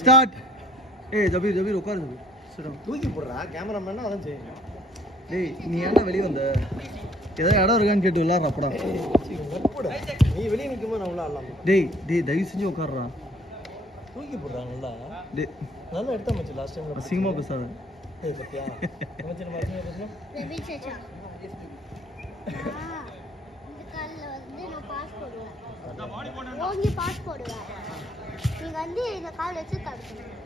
Start. ஏய் ஜபீர் உட்காரு ஜபீர். சரி தூக்கி போடுறா கேமராமேனா அதான் செய்யணும். டேய் நீ ஏன்டா வெளிய வந்த? ஏதாவது இடம் இருக்கான்னு கேட்டு விளையாடுறப்படா. நீ வெளியே நிற்கும்போது நான் உள்ள ஆடலாம். டேய் தயவு செஞ்சு உட்காருடா. தூக்கி போடுறா நல்லா. டேய் நல்லா எடுத்தா மச்சி லாஸ்ட் டைம். அசிங்கமா பேசாத. ஏய் சத்யா மச்சி நம்ம அசிங்கமா பேசுறோம். பேபி சேச்சா இந்த கால்ல வந்து நான் பாஸ் போடுவேன். ஓங்கி பாஸ் போடுவேன். நீங்க வந்து இந்த கால் வச்சு தடுக்கணும்.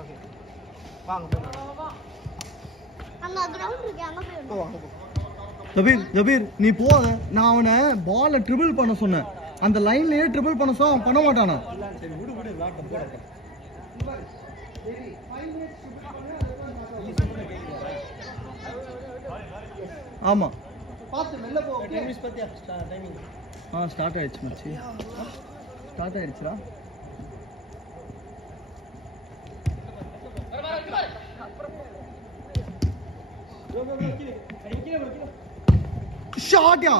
ஓகே வாங்க போலாம். அங்க கிரவுண்ட் இருக்கு அங்க போய் வாங்க. ஜபீர் நீ போத. நான் அவனை பாலை ட்ரிபிள் பண்ண சொன்னேன். அந்த லைன்லயே ட்ரிபிள் பண்ண சொன்னா அவன் பண்ண மாட்டானா? சரி விடு விளாட்டம் போடட்டும். ஆமா பாத்து மெல்ல போ. 10 நிமிஷம் பத்தியா டைமிங். ஸ்டார்ட் ஆயிடுச்சு மச்சி. ஸ்டார்ட் ஆயிடுச்சுடா. ஷாட்யா.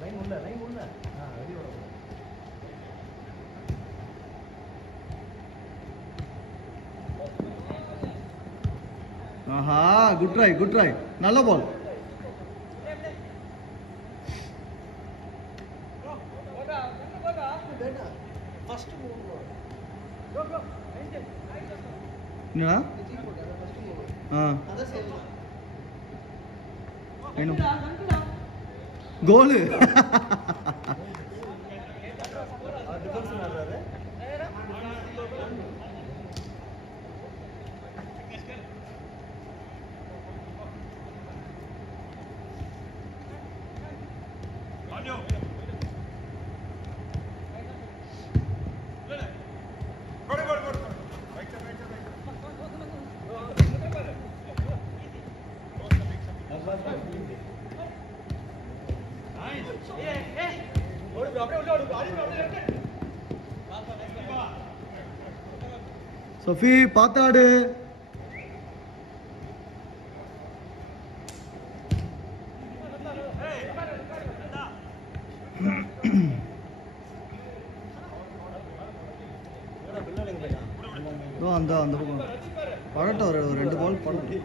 லைன் உள்ள வெளிய வர. ஆஹா குட் ட்ரை நல்ல பால். ஃபர்ஸ்ட் மூவ் என்னடா? அத செய்யலாம். வேணும் கோலு. டிஃபென்ஸ் ஆடுறாரு. சஃபி பாத்தாடு. அந்த பக்கம் படட்டும் ஒரு 2 பால் படட்டும்.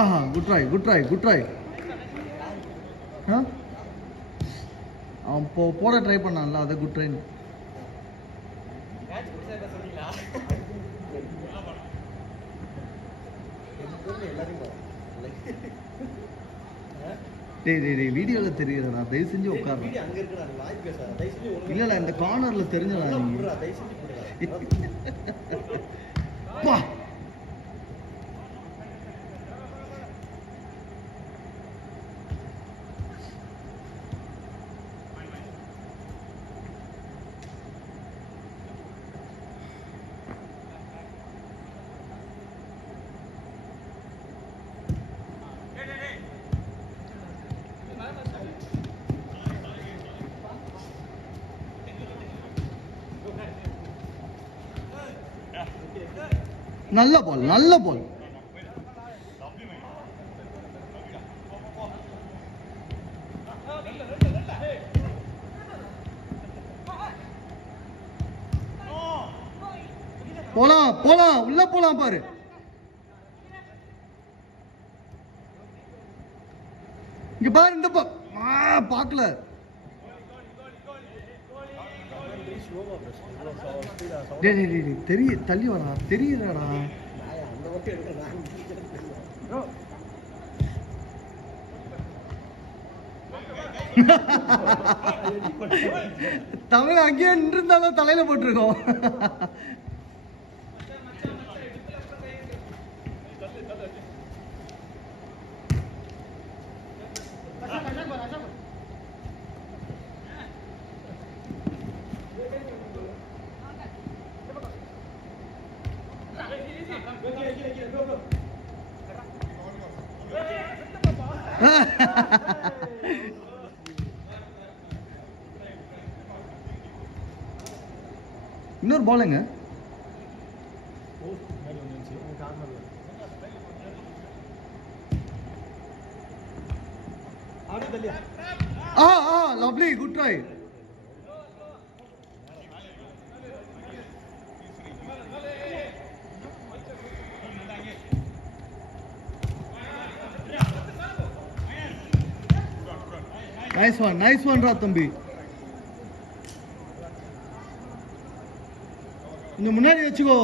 ஆஹா குட் ட்ரை. அவன் போட ட்ரை பண்ணான்ல, அதை குட் ட்ரைன்னு. டேய் வீடியோவில் தெரியுதுடா, தயவு செஞ்சு உட்காருறேன். இல்லை இந்த கார்னரில் தெரிஞ்சடா நீ. நல்ல பால். போலாம் போலாம் உள்ள போலாம் பாரு. இங்க பாரு இந்த பாக்கல. தெரிய தள்ளி வரா தெரியுதாடா. தமிழ் அங்கேயே நின்றுந்தாலும் தலையில போட்டிருக்கோம். இன்னொரு பாலுங்க. Lovely good try. Nice one ரா தம்பி. இந்த முன்னாடி வச்சுக்கோ.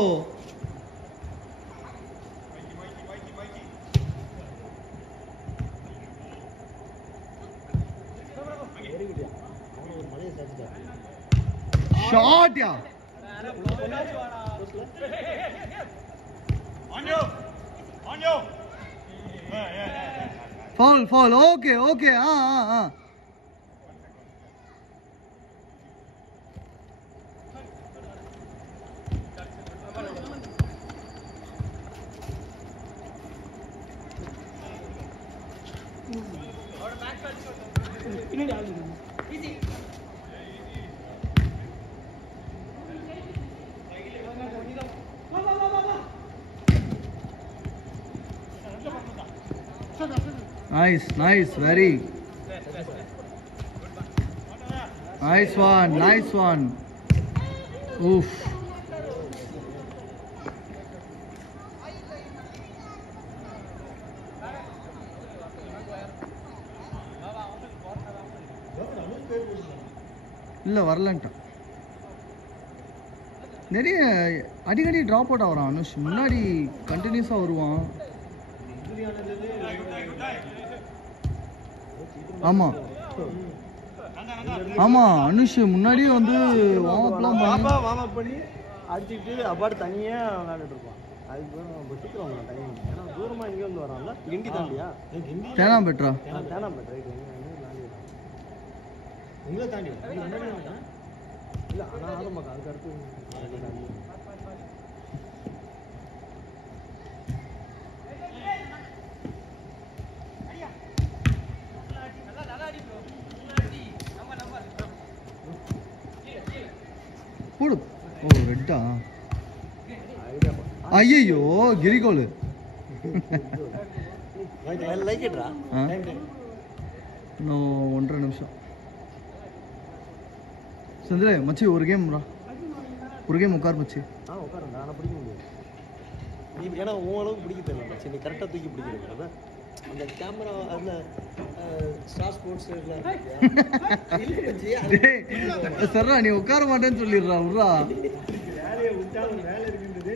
ஷாட் யா. Foul. Okay. Nice, very nice one. Oof. இல்ல வரலன்ட்டான். நிறைய அடிக்கடி டிராப் அவுட் ஆகிறான் அனுஷ். முன்னாடி கண்டினியூஸாக வருவான். ஆமாம் அனுஷ் முன்னாடியே வந்து வார்ம் அப் பண்ணி அடிச்சுட்டு அப்பாடு தனியாக விளையாண்டுட்டு இருப்பான். அதுக்கு சீக்கிரம் டைம். ஏன்னா தூரமாக இங்கேருந்து வரான்ல. கிண்டி தாண்டியா? தேனாம்பேட்ரா. தேனாம்பேட் ரைட். உங்களை தாண்டி இல்லை. ஆனால் ஆரம்பக்கா அதுக்கு அடுத்து தாண்டி. போடு. ஓ ரெட்டா. ஐயோ கிரிகோல். லைக் இட்ரா. இன்னும் 1.5 நிமிஷம். சந்திர மச்சி ஒரு கேம் உட்கார் மச்சி. உட்காருண்டா. ஆனால் பிடிக்க முடியாது. நீ ஏன்னா உன் அளவுக்கு பிடிக்க தெரியல மச்சி. நீ கரெக்டாக தூக்கி பிடிக்கிறீங்க. அந்த கேமரா அதில் ஸ்டார் ஸ்போர்ட்ஸ் சர்ரா நீ உட்கார மாட்டேன்னு சொல்லிடுறா. விட்றா வேலையை விட்டாலும் வேலை இருக்குன்றது.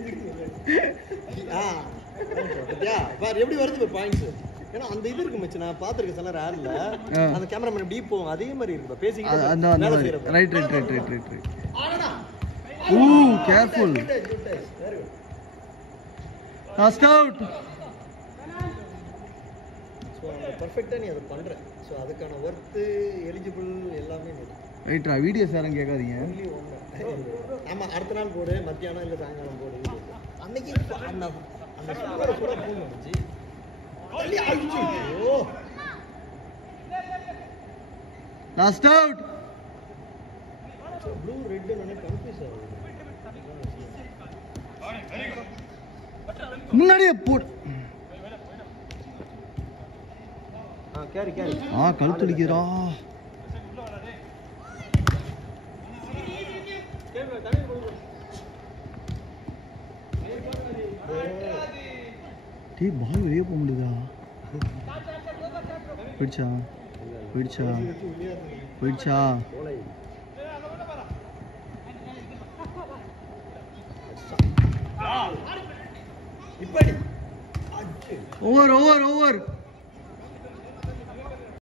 எப்படி வருது பாயிண்ட்ஸ்? ஏன்னா அந்த இது இருக்கு மச்சி. நான் பார்த்துருக்கேன் சில ரேர்ல அந்த கேமராமேன் டீப் போகும். அதே மாதிரி இருக்கு பேசிக்கிட்டு. ரைட். ஊ கேர்ஃபுல். Last out. ஸோ அந்த பர்ஃபெக்டாக நீ அதை பண்ணுற. ஸோ அதுக்கான ஒர்த்து எலிஜிபிள் எல்லாமே ரைட்ரா. வீடியோஸ் யாரும் கேட்காதீங்க. ஆமாம் அடுத்த நாள் போடு. மத்தியானம் இல்லை சாயங்காலம் போடு. அன்னைக்கு அந்த அந்த சூப்பரை கூட ஃபோன் வந்துச்சு. Last out. Blue red confuse ஆகுது. முன்னாடியே போடு. கேரி கழுத்துலிக்கிறா. டேய் பால் வெளியே போக முடியுதா? போயிடுச்சா? போயிடுச்சா? போயிடுச்சா? இப்படி ஓவர் ஓவர் ஓவர்